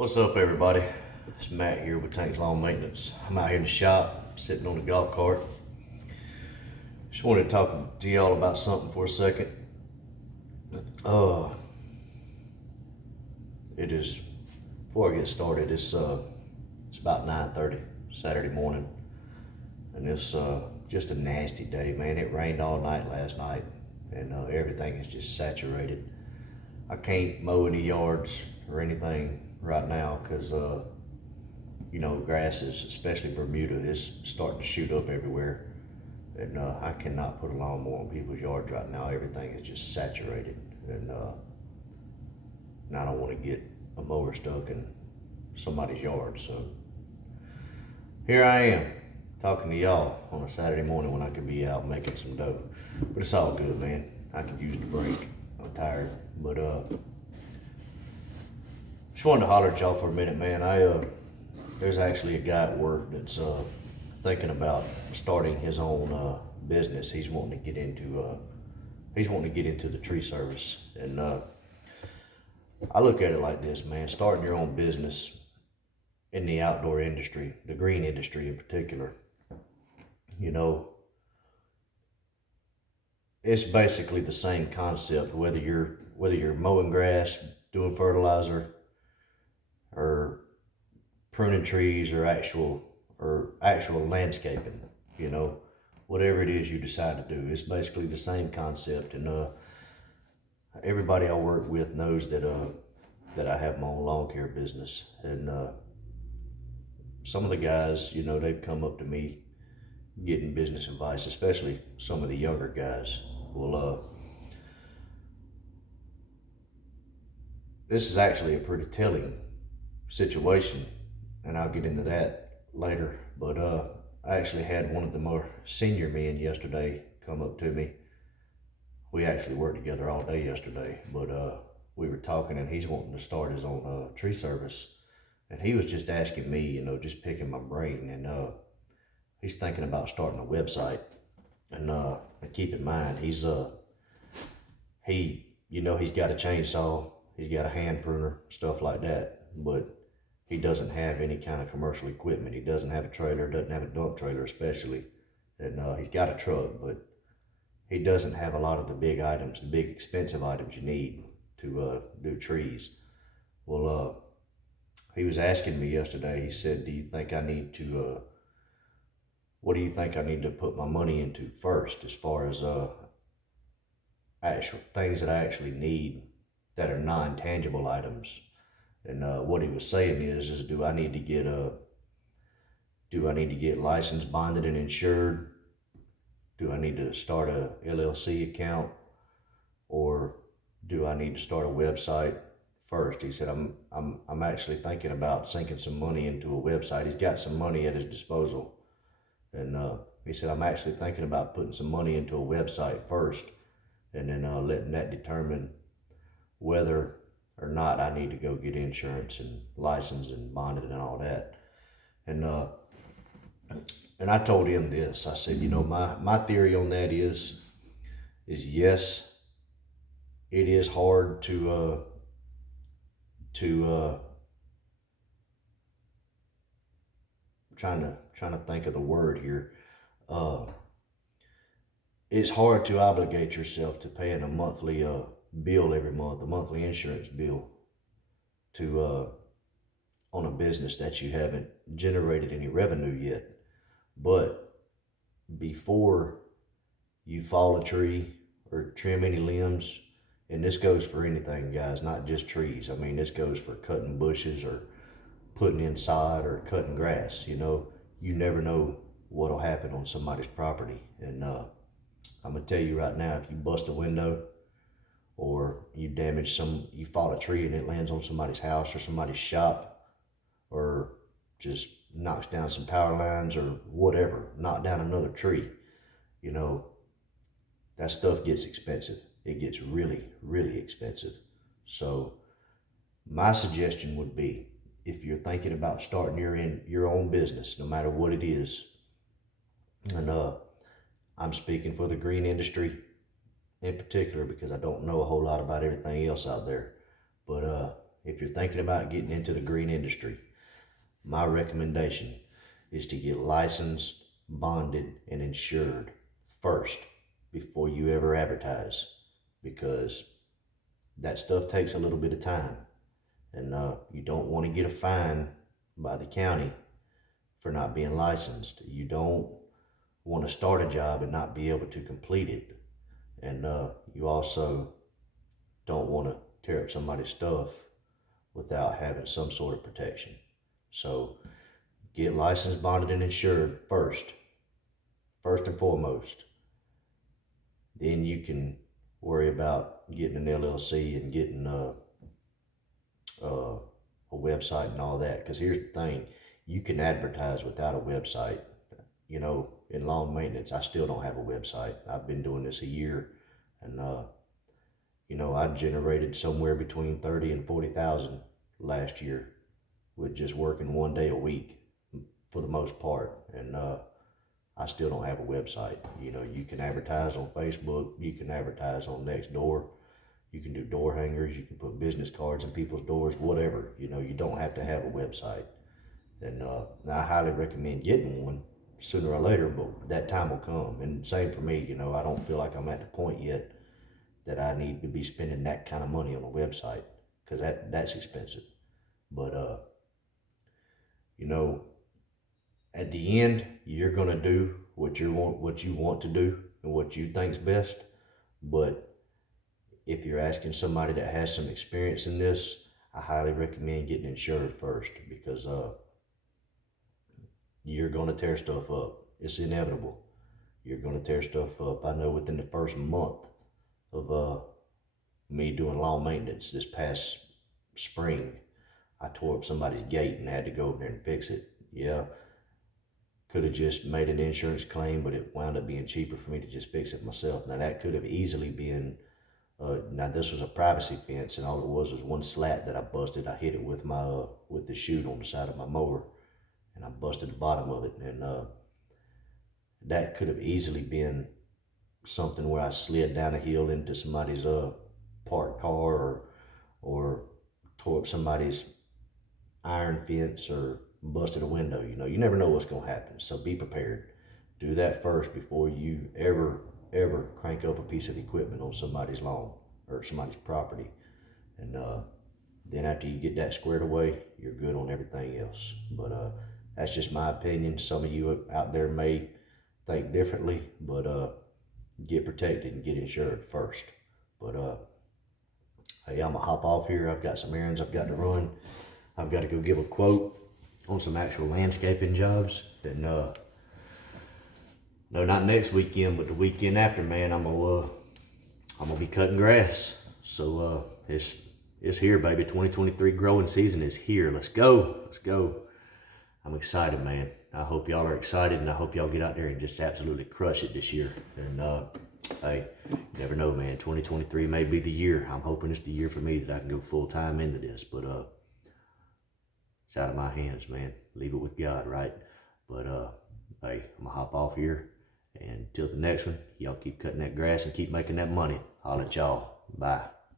What's up, everybody? It's Matt here with Tanks Lawn Maintenance. I'm out here in the shop, sitting on the golf cart. Just wanted to talk to y'all about something for a second. It is, before I get started, it's about 9:30 Saturday morning, and it's just a nasty day, man. It rained all night last night, and everything is just saturated. I can't mow any yards or anything right now because grass is, especially Bermuda, is starting to shoot up everywhere, and I cannot put a lawnmower on people's yards right now. Everything is just saturated, and I don't want to get a mower stuck in somebody's yard. So here I am talking to y'all on a Saturday morning when I could be out making some dough, but it's all good, man. I could use the break. I'm tired, but just wanted to holler at y'all for a minute, man. There's actually a guy at work that's thinking about starting his own business. He's wanting to get into the tree service, and I look at it like this, man. Starting your own business in the outdoor industry, the green industry in particular, it's basically the same concept. Whether you're mowing grass, doing fertilizer, or pruning trees, or actual landscaping, whatever it is you decide to do, it's basically the same concept. And everybody I work with knows that I have my own lawn care business, and some of the guys, they've come up to me getting business advice, especially some of the younger guys. Well, this is actually a pretty telling situation, and I'll get into that later. But I actually had one of the more senior men yesterday come up to me. We actually worked together all day yesterday, but we were talking, and he's wanting to start his own tree service, and he was just asking me, just picking my brain, and he's thinking about starting a website. And keep in mind, he's got a chainsaw, he's got a hand pruner, stuff like that, but he doesn't have any kind of commercial equipment. He doesn't have a trailer, doesn't have a dump trailer especially, and he's got a truck, but he doesn't have a lot of the big items, the big expensive items you need to do trees. Well, he was asking me yesterday, he said, what do you think I need to put my money into first, as far as actual things that I actually need that are non-tangible items? And what he was saying is do I need to get licensed, bonded, and insured? Do I need to start a LLC account, or do I need to start a website first? He said, I'm actually thinking about sinking some money into a website. He's got some money at his disposal. And he said, I'm actually thinking about putting some money into a website first, and then letting that determine whether or not I need to go get insurance and license and bonded and all that. And I told him this. I said, my theory on that is yes, it is hard to trying to think of the word here. It's hard to obligate yourself to paying a monthly bill every month, a monthly insurance bill, to on a business that you haven't generated any revenue yet. But before you fall a tree or trim any limbs, and this goes for anything, guys, not just trees. I mean, this goes for cutting bushes or putting in sod or cutting grass. You never know what'll happen on somebody's property. And I'm gonna tell you right now, if you bust a window, or you fall a tree and it lands on somebody's house or somebody's shop, or just knocks down some power lines or whatever, knock down another tree, that stuff gets expensive. It gets really, really expensive. So my suggestion would be, if you're thinking about starting your own business, no matter what it is, and I'm speaking for the green industry in particular because I don't know a whole lot about everything else out there, but if you're thinking about getting into the green industry, my recommendation is to get licensed, bonded, and insured first before you ever advertise, because that stuff takes a little bit of time, and you don't want to get a fine by the county for not being licensed. You don't want to start a job and not be able to complete it, and you also don't want to tear up somebody's stuff without having some sort of protection. So get licensed, bonded, and insured first and foremost. Then you can worry about getting an LLC and getting a website and all that. Because here's the thing, you can advertise without a website. You know, in lawn maintenance, I still don't have a website. I've been doing this a year, and you know, I generated somewhere between 30 and 40,000 last year with just working 1 day a week for the most part. And I still don't have a website. You know, you can advertise on Facebook, you can advertise on Nextdoor, you can do door hangers, you can put business cards in people's doors, whatever. You know, you don't have to have a website. And I highly recommend getting one sooner or later, but that time will come. And same for me, you know, I don't feel like I'm at the point yet that I need to be spending that kind of money on a website, because that's expensive. But you know, at the end, you're gonna do what you want to do and what you think's best. But if you're asking somebody that has some experience in this, I highly recommend getting insured first, because you're gonna tear stuff up. It's inevitable. You're gonna tear stuff up. I know within the first month of me doing lawn maintenance this past spring, I tore up somebody's gate and had to go over there and fix it. Yeah, could have just made an insurance claim, but it wound up being cheaper for me to just fix it myself. Now that could have easily been, now this was a privacy fence, and all it was one slat that I busted. I hit it with my with the chute on the side of my mower, and I busted the bottom of it. And that could have easily been something where I slid down a hill into somebody's parked car, or tore up somebody's iron fence, or busted a window. You know, you never know what's going to happen. So be prepared. Do that first before you ever crank up a piece of equipment on somebody's lawn or somebody's property. And then after you get that squared away, you're good on everything else. But that's just my opinion. Some of you out there may think differently, but get protected and get insured first. But hey, I'm gonna hop off here. I've got some errands I've got to run. I've got to go give a quote on some actual landscaping jobs. And no, not next weekend, but the weekend after, man, I'm gonna be cutting grass. So it's here, baby. 2023 growing season is here. Let's go. I'm excited, man. I hope y'all are excited, and I hope y'all get out there and just absolutely crush it this year. And hey, you never know, man. 2023 may be the year. I'm hoping it's the year for me that I can go full time into this. But it's out of my hands, man. Leave it with God, right? But hey, I'm gonna hop off here, and till the next one, y'all keep cutting that grass and keep making that money. Holla at y'all. Bye.